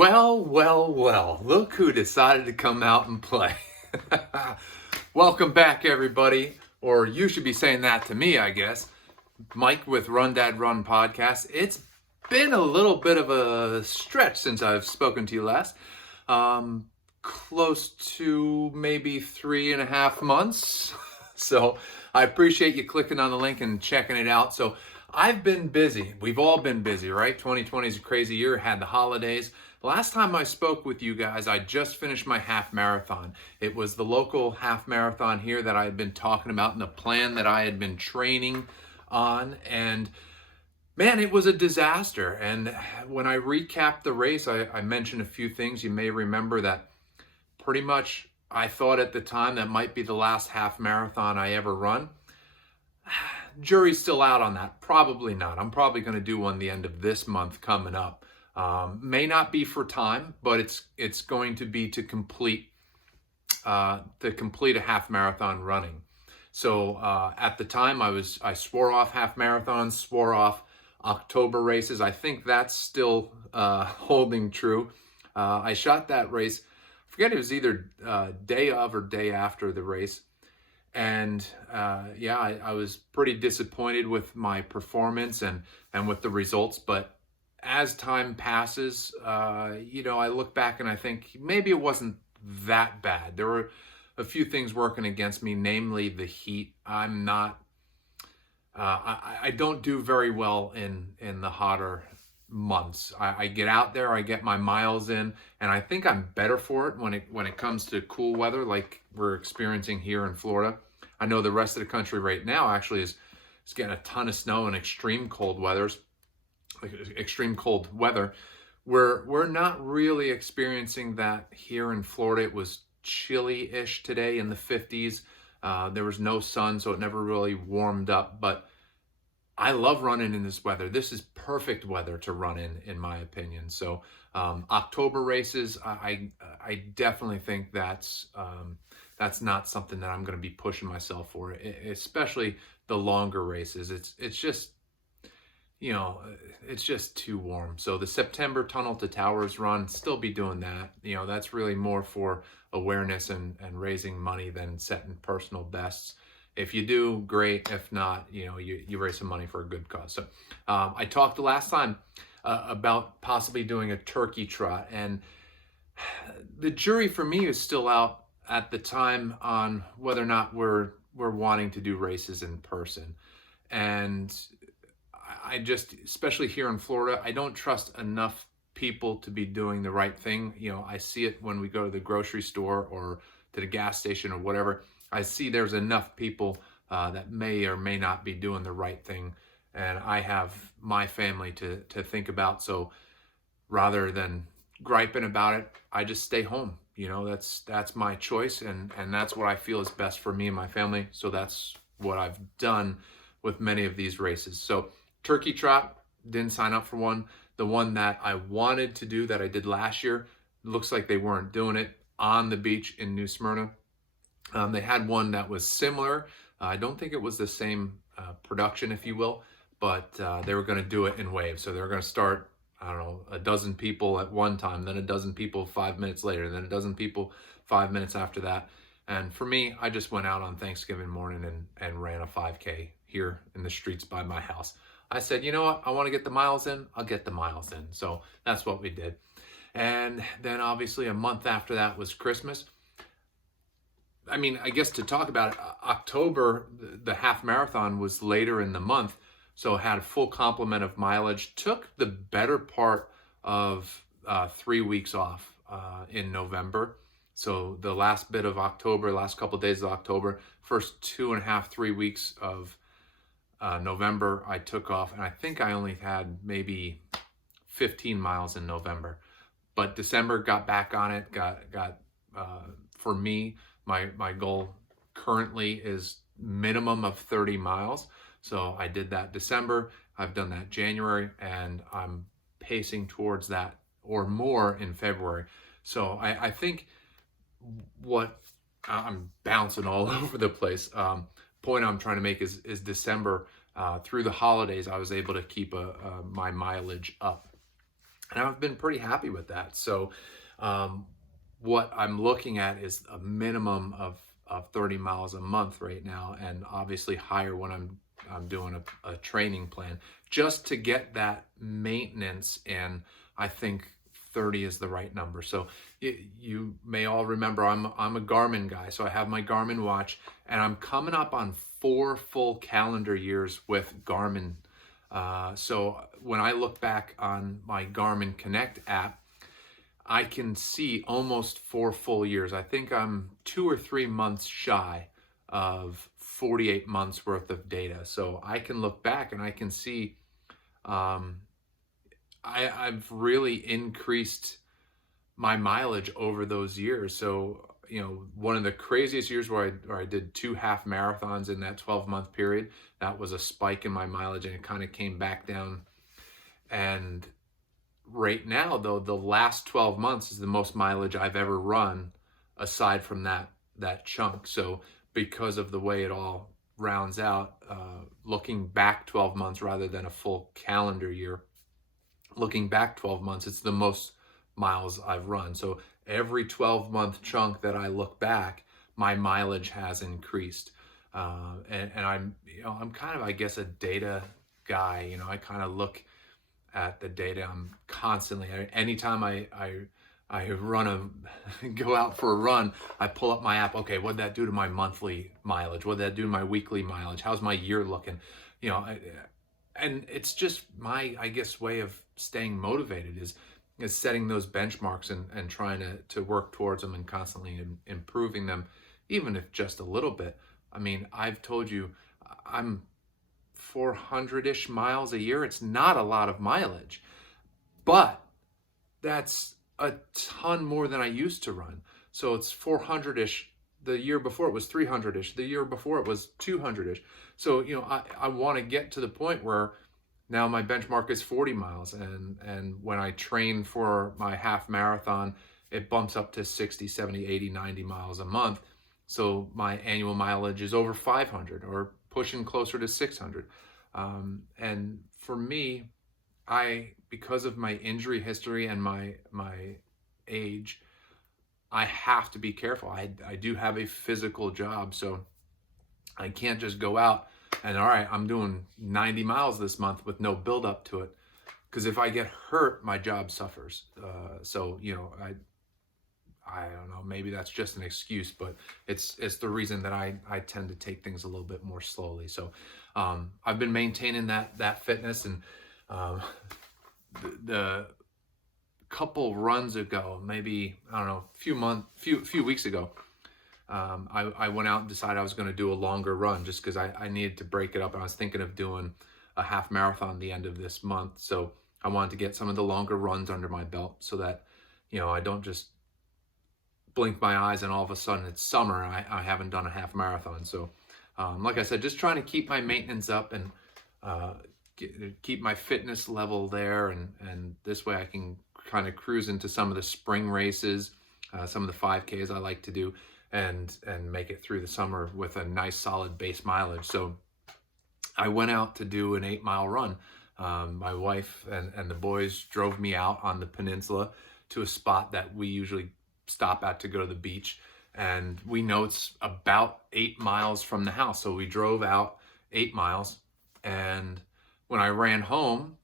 Well, look who decided to come out and play. Welcome back, everybody. Or you should be saying that to me, I guess. Mike with Run Dad Run podcast. It's been a little bit of a stretch since I've spoken to you last. Close to maybe 3.5 months. So I appreciate you clicking on the link and checking it out. So I've been busy. We've all been busy, right? 2020 is a crazy year. Had the holidays. Last time I spoke with you guys, I just finished my half marathon. It was the local half marathon here that I had been talking about and the plan that I had been training on. And man, it was a disaster. And when I recapped the race, I mentioned a few things. You may remember that pretty much I thought at the time that might be the last half marathon I ever run. Jury's still out on that. Probably not. I'm probably going to do one the end of this month coming up. May not be for time, but it's going to be to complete a half marathon running. So at the time I swore off half marathons, swore off October races. I think that's still holding true. I shot that race. I forget, it was either day of or day after the race. And I was pretty disappointed with my performance and with the results. But as time passes, I look back and I think maybe it wasn't that bad. There were a few things working against me, namely the heat. I'm not, I don't do very well in the hotter months. I get out there, I get my miles in, and I think I'm better for it when it comes to cool weather like we're experiencing here in Florida. I know the rest of the country right now actually is getting a ton of snow and extreme cold weather. We're not really experiencing that here in Florida. It was chilly-ish today in the 50s. There was no sun, so it never really warmed up, but I love running in this weather. This is perfect weather to run in my opinion. So October races, I definitely think that's not something that I'm going to be pushing myself for, especially the longer races. It's just, it's just too warm. So the September Tunnel to Towers run, still be doing that. That's really more for awareness and raising money than setting personal bests. If you do, great. If not, you raise some money for a good cause. So I talked the last time about possibly doing a turkey trot, and the jury for me is still out at the time on whether or not we're wanting to do races in person. And I just, especially here in Florida, I don't trust enough people to be doing the right thing. I see it when we go to the grocery store or to the gas station or whatever. I see there's enough people that may or may not be doing the right thing. And I have my family to think about. So rather than griping about it, I just stay home. That's my choice. And that's what I feel is best for me and my family. So that's what I've done with many of these races. So turkey trot, didn't sign up for one. The one that I wanted to do that I did last year, looks like they weren't doing it on the beach in New Smyrna. They had one that was similar. I don't think it was the same production, if you will, but they were going to do it in waves. So they were going to start, I don't know, a dozen people at one time, then a dozen people 5 minutes later, then a dozen people 5 minutes after that. And for me, I just went out on Thanksgiving morning and ran a 5K here in the streets by my house. I said, you know what? I want to get the miles in. I'll get the miles in. So that's what we did. And then obviously a month after that was Christmas. I mean, I guess to talk about it, October, the half marathon was later in the month, so had a full complement of mileage. Took the better part of 3 weeks off in November. So the last bit of October, last couple of days of October, first 2.5, 3 weeks of November, I took off, and I think I only had maybe 15 miles in November. But December, got back on it, got for me, my goal currently is minimum of 30 miles. So I did that December, I've done that January, and I'm pacing towards that or more in February. So I think what I'm bouncing all over the place. Point I'm trying to make is December, through the holidays, I was able to keep my mileage up. And I've been pretty happy with that. So um, what I'm looking at is a minimum of 30 miles a month right now, and obviously higher when I'm doing a training plan, just to get that maintenance in. I think 30 is the right number. So you may all remember I'm a Garmin guy, so I have my Garmin watch, and I'm coming up on 4 full calendar years with Garmin. So when I look back on my Garmin Connect app, I can see almost 4 full years. I think I'm 2 or 3 months shy of 48 months worth of data. So I can look back and I can see um, I've really increased my mileage over those years. So, one of the craziest years where I did 2 half marathons in that 12-month period, that was a spike in my mileage, and it kind of came back down. And right now, though, the last 12 months is the most mileage I've ever run aside from that chunk. So because of the way it all rounds out, looking back 12 months rather than a full calendar year, looking back 12 months, it's the most miles I've run. So every 12-month chunk that I look back, my mileage has increased. And I'm kind of, I guess, a data guy. I kind of look at the data. I'm constantly, anytime I go out for a run, I pull up my app. Okay, what'd that do to my monthly mileage? What'd that do to my weekly mileage? How's my year looking? And it's just my, I guess, way of staying motivated is setting those benchmarks and trying to work towards them and constantly improving them, even if just a little bit. I mean, I've told you I'm 400-ish miles a year. It's not a lot of mileage, but that's a ton more than I used to run. So it's 400-ish. The year before it was 300-ish. The year before it was 200-ish. So, I want to get to the point where now my benchmark is 40 miles. And when I train for my half marathon, it bumps up to 60, 70, 80, 90 miles a month. So my annual mileage is over 500 or pushing closer to 600. And for me, because of my injury history and my age, I have to be careful. I do have a physical job, so I can't just go out and, all right, I'm doing 90 miles this month with no build up to it. Because if I get hurt, my job suffers. So, I don't know, maybe that's just an excuse, but it's the reason that I tend to take things a little bit more slowly. So I've been maintaining that fitness, and the couple runs ago, maybe, I don't know, few weeks ago, I went out and decided I was going to do a longer run just because I needed to break it up. And I was thinking of doing a half marathon the end of this month. So I wanted to get some of the longer runs under my belt so that, I don't just blink my eyes and all of a sudden it's summer. I haven't done a half marathon. So like I said, just trying to keep my maintenance up and keep my fitness level there. And this way I can kind of cruise into some of the spring races, some of the 5Ks I like to do, and make it through the summer with a nice solid base mileage. So I went out to do an 8-mile run. My wife and the boys drove me out on the peninsula to a spot that we usually stop at to go to the beach. And we know it's about 8 miles from the house. So we drove out 8 miles. And when I ran home,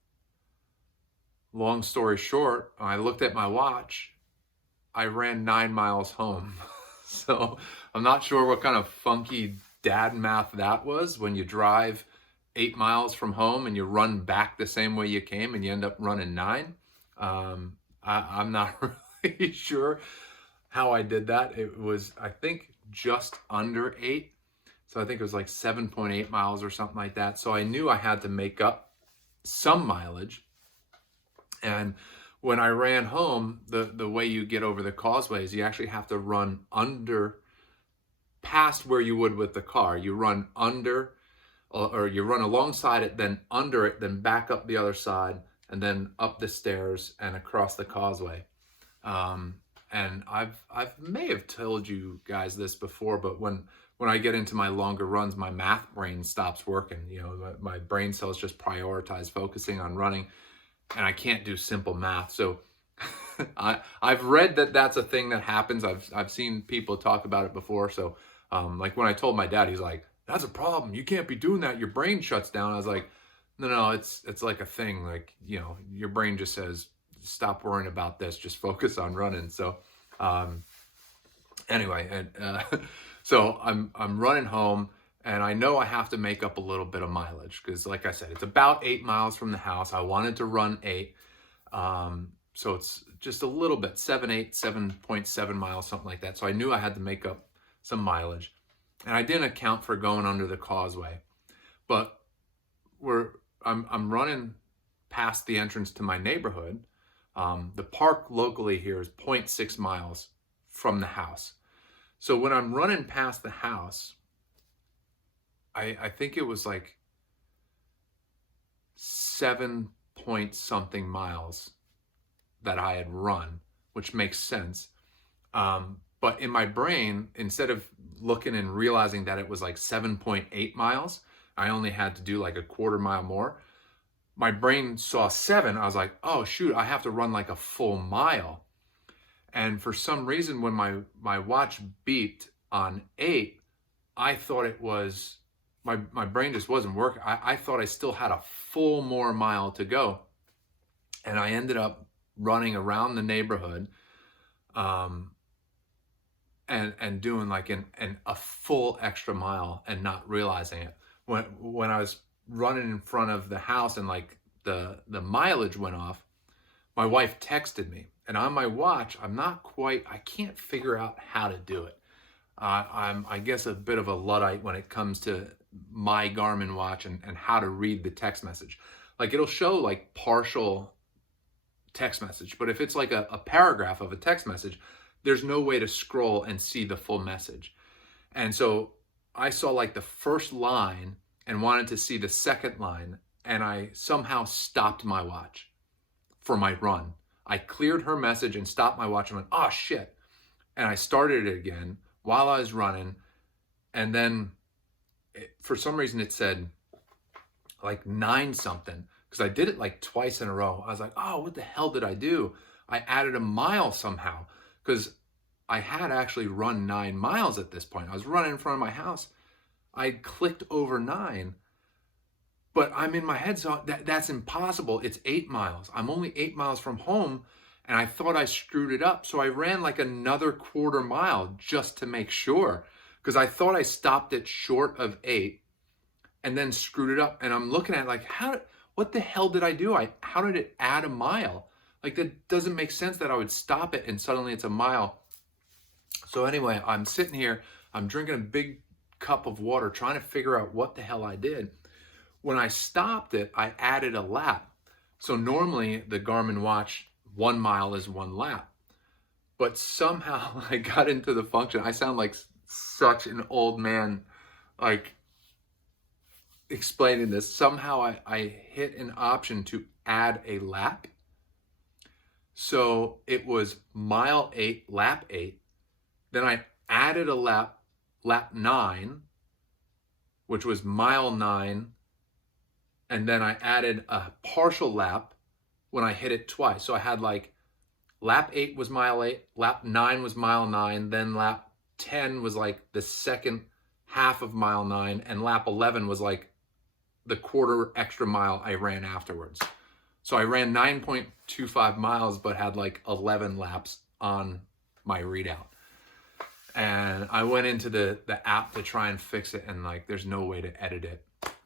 long story short, I looked at my watch. I ran 9 miles home. So I'm not sure what kind of funky dad math that was when you drive 8 miles from home and you run back the same way you came and you end up running 9. I'm not really sure how I did that. It was, I think, just under 8. So I think it was like 7.8 miles or something like that. So I knew I had to make up some mileage. And when I ran home, the way you get over the causeway is you actually have to run past where you would with the car. You run under, or you run alongside it, then under it, then back up the other side, and then up the stairs and across the causeway. And I've may have told you guys this before, but when I get into my longer runs, my math brain stops working. My brain cells just prioritize focusing on running. and I can't do simple math. So I've read that that's a thing that happens. I've seen people talk about it before. So like when I told my dad, he's like, "That's a problem. You can't be doing that. Your brain shuts down." I was like, "No, it's like a thing. Like, you know, your brain just says, stop worrying about this. Just focus on running." So anyway, and so I'm running home, and I know I have to make up a little bit of mileage because, like I said, it's about 8 miles from the house. I wanted to run 8. So it's just a little bit, 7.7 miles, something like that. So I knew I had to make up some mileage. And I didn't account for going under the causeway. But I'm running past the entrance to my neighborhood. The park locally here is 0.6 miles from the house. So when I'm running past the house, I think it was like 7 point something miles that I had run, which makes sense. But in my brain, instead of looking and realizing that it was like 7.8 miles, I only had to do like a quarter mile more. My brain saw 7. I was like, oh shoot, I have to run like a full mile. And for some reason, when my watch beeped on 8, I thought it was, my brain just wasn't working. I thought I still had a full more mile to go. And I ended up running around the neighborhood and doing like a full extra mile and not realizing it. When I was running in front of the house and like the mileage went off, my wife texted me, and on my watch, I can't figure out how to do it. I'm, I guess, a bit of a Luddite when it comes to my Garmin watch and how to read the text message. Like, it'll show like partial text message, but if it's like a paragraph of a text message, there's no way to scroll and see the full message. And so I saw like the first line and wanted to see the second line, and I somehow stopped my watch for my run. I cleared her message and stopped my watch and went, oh shit. And I started it again while I was running. And then for some reason it said like 9 something, because I did it like twice in a row. I was like, oh, what the hell did I do? I added a mile somehow, because I had actually run 9 miles at this point. I was running in front of my house. I clicked over 9, but I'm in my head, so that's impossible. It's 8 miles. I'm only 8 miles from home, and I thought I screwed it up. So I ran like another quarter mile just to make sure, because I thought I stopped it short of 8 and then screwed it up. And I'm looking at like, what the hell did I do? How did it add a mile? Like, that doesn't make sense that I would stop it and suddenly it's a mile. So anyway, I'm sitting here, I'm drinking a big cup of water, trying to figure out what the hell I did. When I stopped it, I added a lap. So normally the Garmin watch, 1 mile is 1 lap. But somehow I got into the function. I sound like such an old man, like, explaining this. Somehow I hit an option to add a lap. So it was mile 8, lap 8. Then I added a lap 9, which was mile 9. And then I added a partial lap when I hit it twice. So I had like lap 8 was mile 8, lap 9 was mile 9, then lap 10 was like the second half of mile 9, and lap 11 was like the quarter extra mile I ran afterwards. So I ran 9.25 miles, but had like 11 laps on my readout. And I went into the app to try and fix it, and like there's no way to edit it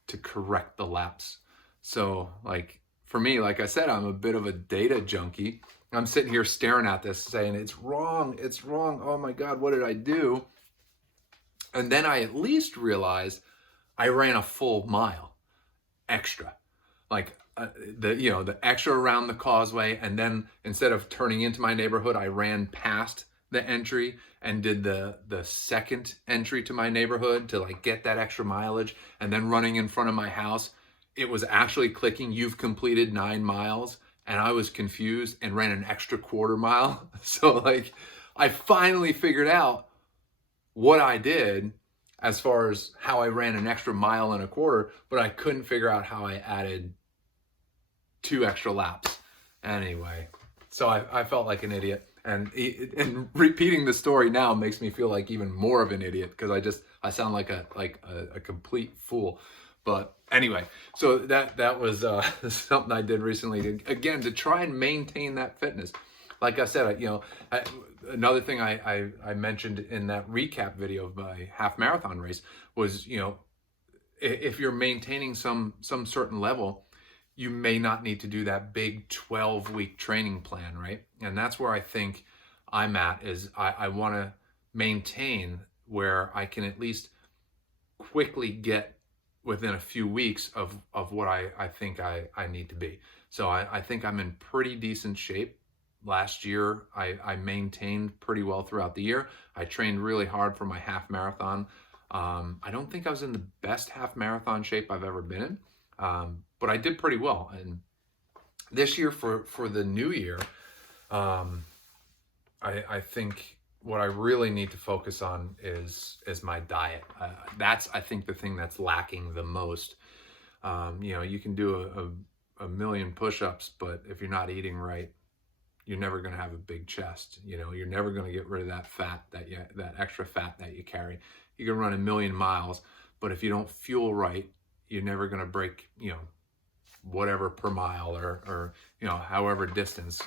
to correct the laps. So like for me, like I said, I'm a bit of a data junkie. I'm sitting here staring at this saying, it's wrong. Oh my God, what did I do? And then I at least realized I ran a full mile extra. Like the extra around the causeway, and then instead of turning into my neighborhood, I ran past the entry and did the second entry to my neighborhood to like get that extra mileage, and then running in front of my house, it was actually clicking, you've completed 9 miles, and I was confused and ran an extra quarter mile. So like I finally figured out what I did as far as how I ran an extra mile and a quarter, but I couldn't figure out how I added 2 extra laps. Anyway, so I felt like an idiot. And repeating the story now makes me feel like even more of an idiot, because I sound like a complete fool. But anyway, so that was something I did recently, again, to try and maintain that fitness. Like I said, another thing I mentioned in that recap video of my half marathon race was, if you're maintaining some certain level, you may not need to do that big 12-week training plan, right? And that's where I think I'm at, is I want to maintain where I can at least quickly get within a few weeks of what I think I need to be. So I think I'm in pretty decent shape. Last year, I maintained pretty well throughout the year. I trained really hard for my half marathon. I don't think I was in the best half marathon shape I've ever been in, but I did pretty well. And this year, for the new year, I think what I really need to focus on is my diet. That's, I think, the thing that's lacking the most. You can do a million push-ups, but if you're not eating right, you're never going to have a big chest. You're never going to get rid of that fat, that extra fat that you carry. You can run a million miles, but if you don't fuel right, you're never going to break, whatever per mile or however distance.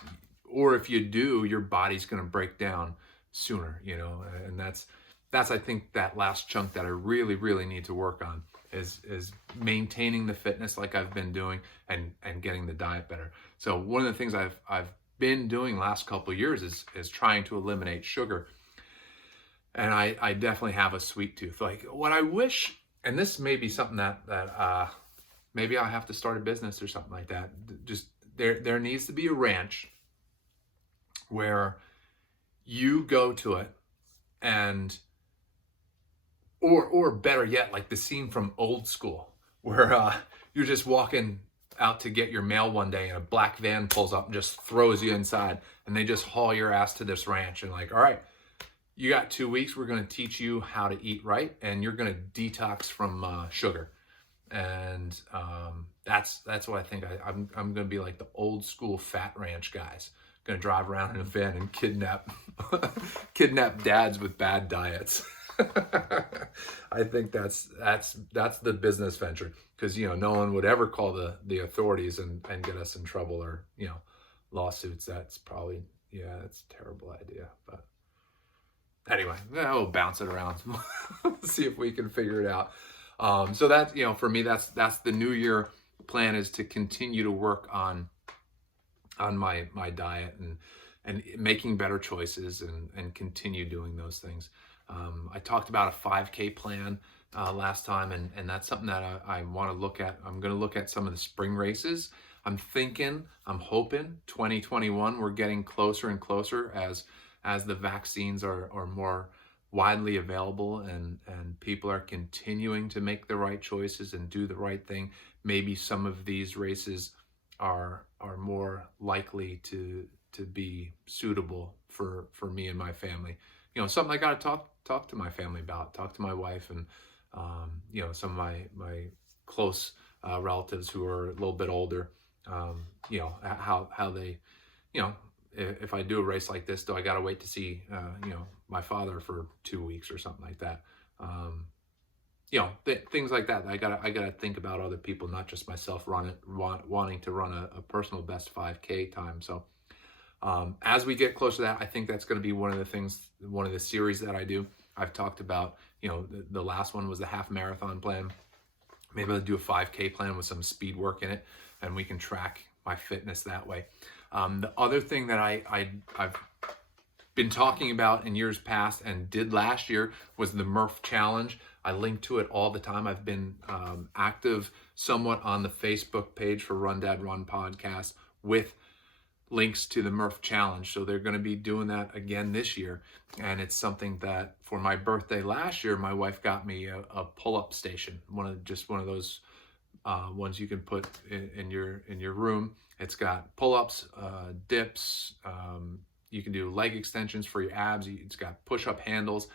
Or if you do, your body's going to break down sooner, and that's I think that last chunk that I really, really need to work on is maintaining the fitness like I've been doing, and getting the diet better. So one of the things I've been doing last couple of years is trying to eliminate sugar. And I definitely have a sweet tooth. Like, what I wish, and this may be something that maybe I'll have to start a business or something like that. Just there needs to be a ranch where you go to it, and or better yet, like the scene from Old School, where you're just walking out to get your mail one day and a black van pulls up and just throws you inside, and they just haul your ass to this ranch and like, all right, you got 2 weeks. We're going to teach you how to eat right, and you're going to detox from sugar. And that's what I think. I'm going to be like the Old School Fat Ranch guys. Going to drive around in a van and kidnap dads with bad diets. I think that's the business venture, because no one would ever call the authorities and get us in trouble, or lawsuits. That's probably, that's a terrible idea. But anyway, we'll bounce it around. See if we can figure it out. So that, for me, that's the New Year plan, is to continue to work on my diet and making better choices and continue doing those things. I talked about a 5K plan last time, and that's something that I want to look at. I'm going to look at some of the spring races. I'm hoping 2021, we're getting closer and closer as the vaccines are more widely available, and people are continuing to make the right choices and do the right thing. Maybe some of these races are more likely to be suitable for me and my family. Something I got to talk to my family about, talk to my wife, and some of my close relatives who are a little bit older. How they, if I do a race like this, do I got to wait to see my father for 2 weeks or something like that? Things like that. I gotta think about other people, not just myself wanting to run a personal best 5K time. So as we get closer to that, I think that's going to be one of the series that I do. I've talked about, the last one was the half marathon plan. Maybe I'll do a 5K plan with some speed work in it, and we can track my fitness that way. The other thing that I've been talking about in years past and did last year was the Murph challenge. I link to it all the time. I've been active somewhat on the Facebook page for Run Dad Run podcast with links to the Murph challenge. So they're going to be doing that again this year. And it's something that, for my birthday last year, my wife got me a pull-up station, one of those ones you can put in your room. It's got pull-ups, dips. You can do leg extensions for your abs. It's got push-up handles.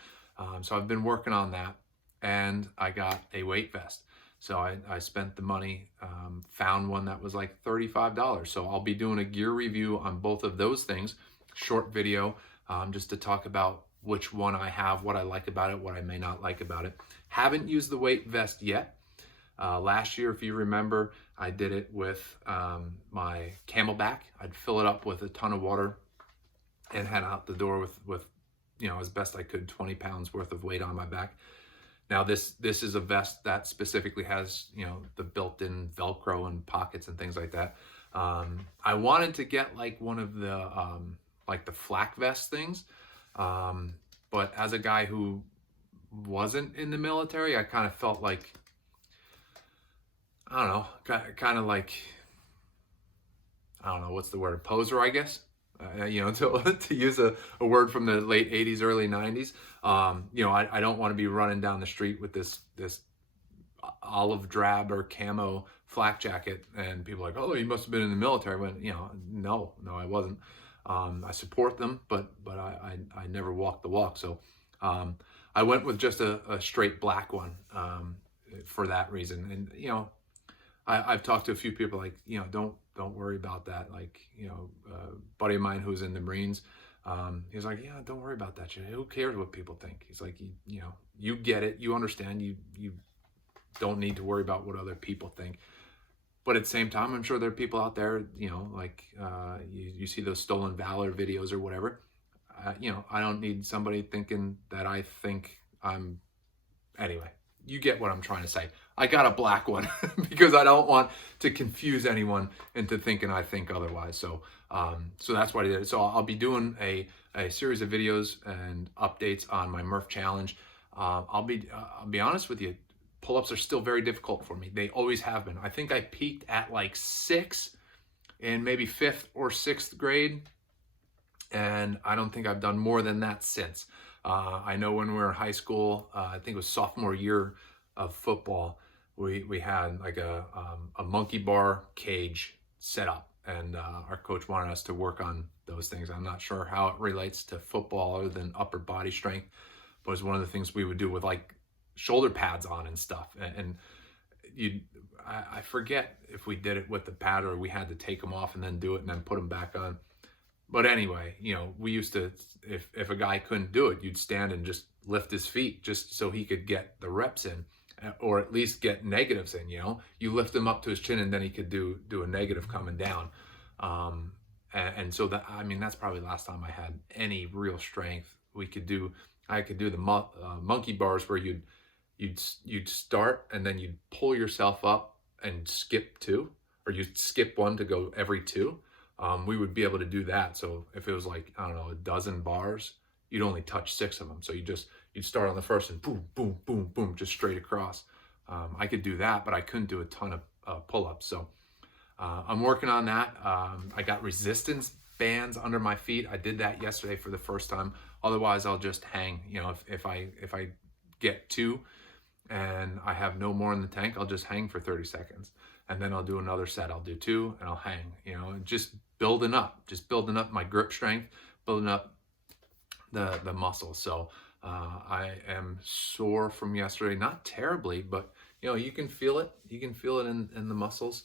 So I've been working on that, and I got a weight vest. So I spent the money, found one that was like $35. So I'll be doing a gear review on both of those things, short video, just to talk about which one I have, what I like about it, what I may not like about it. Haven't used the weight vest yet. Last year, if you remember, I did it with my Camelback. I'd fill it up with a ton of water and head out the door with as best I could, 20 pounds worth of weight on my back. Now this is a vest that specifically has, the built-in Velcro and pockets and things like that. I wanted to get like one of the like the flak vest things, but as a guy who wasn't in the military, I kind of felt like, I don't know, kind of like, I don't know, what's the word, a poser, I guess. To use a word from the late 80s, early 90s. I don't want to be running down the street with this olive drab or camo flak jacket and people are like, oh, you must have been in the military. When, no, I wasn't. I support them, but I never walked the walk. So I went with just a straight black one for that reason. And, I've talked to a few people like, don't worry about that. Like, a buddy of mine who's in the Marines, he's like, yeah, don't worry about that shit. Who cares what people think? He's like, you get it. You understand. You don't need to worry about what other people think. But at the same time, I'm sure there are people out there, like you see those stolen valor videos or whatever. I don't need somebody thinking that I think I'm, anyway. You get what I'm trying to say. I got a black one because I don't want to confuse anyone into thinking I think otherwise. So that's what I did. So I'll be doing a series of videos and updates on my Murph challenge. I'll be honest with you, pull-ups are still very difficult for me. They always have been. I think I peaked at like 6 in maybe 5th or 6th grade. And I don't think I've done more than that since. I know when we were in high school, I think it was sophomore year of football, we had like a monkey bar cage set up, and our coach wanted us to work on those things. I'm not sure how it relates to football other than upper body strength, but it was one of the things we would do with like shoulder pads on and stuff. And I forget if we did it with the pad or we had to take them off and then do it and then put them back on. But anyway, we used to, if a guy couldn't do it, you'd stand and just lift his feet just so he could get the reps in, or at least get negatives in, You lift him up to his chin and then he could do a negative coming down. And so that's probably the last time I had any real strength. I could do the monkey bars where you'd start and then you'd pull yourself up and skip 2, or you'd skip 1 to go every 2. We would be able to do that. So if it was like, I don't know, a dozen bars, you'd only touch 6 of them. So you'd start on the first and boom, boom, boom, boom, just straight across. I could do that, but I couldn't do a ton of pull-ups. So I'm working on that. I got resistance bands under my feet. I did that yesterday for the first time. Otherwise, I'll just hang. If I get 2 and I have no more in the tank, I'll just hang for 30 seconds. And then I'll do another set. I'll do 2 and I'll hang, just building up my grip strength, building up the muscles. So I am sore from yesterday, not terribly, but you can feel it. You can feel it in the muscles.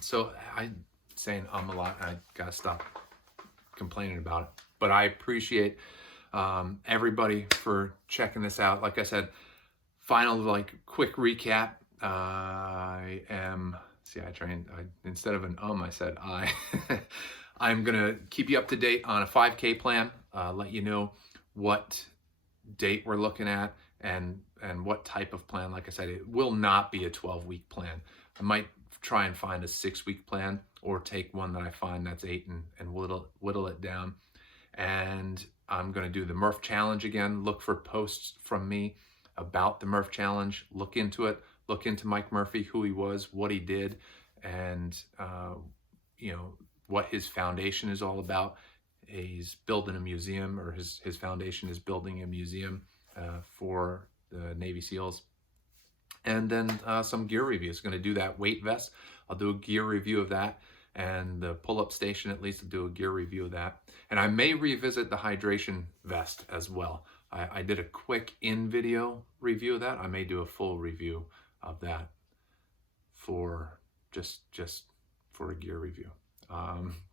So I'm saying a lot. I gotta stop complaining about it. But I appreciate everybody for checking this out. Like I said, final quick recap. Instead of I said I. I'm gonna keep you up to date on a 5K plan, let you know what date we're looking at and what type of plan. Like I said, it will not be a 12-week plan. I might try and find a 6-week plan or take one that I find that's 8 and whittle it down. And I'm gonna do the Murph challenge again. Look for posts from me about the Murph challenge. Look into it. Look into Mike Murphy, who he was, what he did, and what his foundation is all about. He's building a museum, or his foundation is building a museum for the Navy SEALs. And then some gear reviews. Going to do that weight vest. I'll do a gear review of that. And the pull-up station, at least, I'll do a gear review of that. And I may revisit the hydration vest as well. I did a quick in-video review of that. I may do a full review of that for just for a gear review.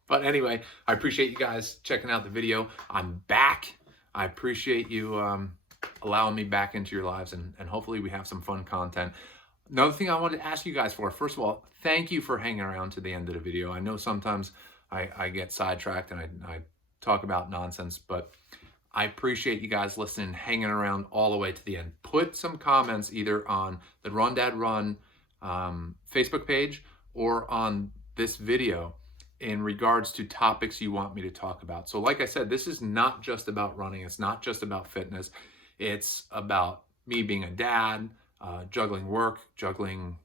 But anyway, I appreciate you guys checking out the video. I'm back. I appreciate you allowing me back into your lives, and hopefully we have some fun content. Another thing I wanted to ask you guys for, first of all, thank you for hanging around to the end of the video. I know sometimes I get sidetracked and I talk about nonsense, but I appreciate you guys listening, hanging around all the way to the end. Put some comments either on the Run Dad Run Facebook page or on this video in regards to topics you want me to talk about. So like I said, this is not just about running. It's not just about fitness. It's about me being a dad, juggling work, juggling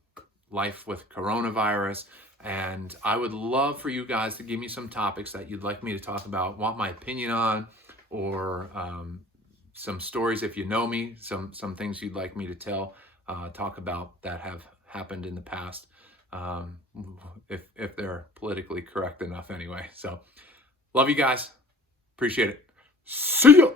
life with coronavirus. And I would love for you guys to give me some topics that you'd like me to talk about, want my opinion on, or some stories if you know me, some things you'd like me to talk about that have happened in the past, if they're politically correct enough anyway. So love you guys. Appreciate it. See ya.